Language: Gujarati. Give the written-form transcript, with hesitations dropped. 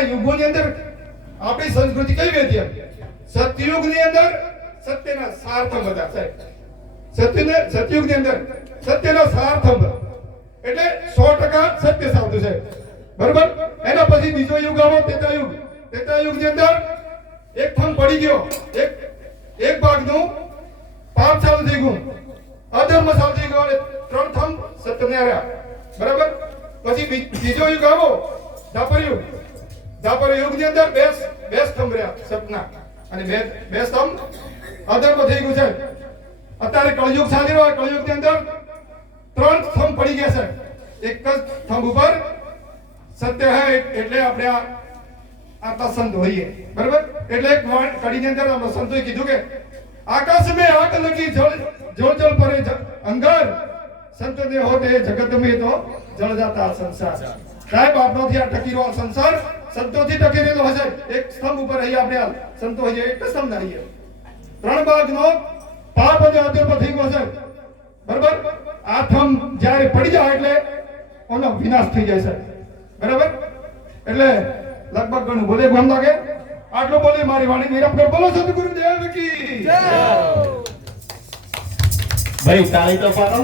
બધા યુગોની અંદર આપણી સંસ્કૃતિ કઈ વેધી સતયુગની અંદર સત્યના સાર્થમ બધા સાહેબ સતયુગની અંદર સત્યના સાર્થમ એટલે 100% સત્ય સાધુ છે બરોબર. એના પછી બીજો યુગ આવ્યો ત્રેતાયુગ ની અંદર એક થંભ પડી ગયો, એક ભાગનું પાપ ચાલુ થઈ ગયું, અધર્મ ચાલુ થઈ ગયો, 3 થંભ સત્યને રહ્યા બરાબર. પછી બીજો યુગ આવ્યો દ્વાપર યુગ ની અંદર બે સ્તંભ રહ્યા સતના અને બે સ્તંભ અધર્મ થઈ ગયું છે. અત્યારે કળયુગ ચાલી રહ્યો, કળયુગ ની અંદર 3 સ્તંભ પડી ગયા છે. એક જ સ્તંભ ઉપર સત્ય હે એટલે આપણે આ સંત હોઈએ બરાબર. એટલે એક કડીની અંદર આપણે સંતોએ કીધું કે આકાશ में आग लगी जल जल परे अंगार संत ने होते जगत में तो जल जाता संसार. સાહેબ આપણોથી આ ટકી રહ્યો સંસાર સંતોથી ટકી રહેલો હશે. એક સ્તંભ ઉપર અહીં આપણે સંતો હોઈએ, એક સ્તંભ ના રહીએ. 3 ભાગનો પાપ અને અધર્મ થઈ ગયો છે બરાબર. આ થંભ જ્યારે પડી જાય એટલે એનો વિનાશ થઈ જાય છે બરાબર. એટલે લગભગ ઘણું બોલે ગમ લાગે. આટલું બોલી મારી વાણી નિરમ કર. બોલો સદગુરુ દેવ કી જય. ભાઈ તાળી તો પાડો.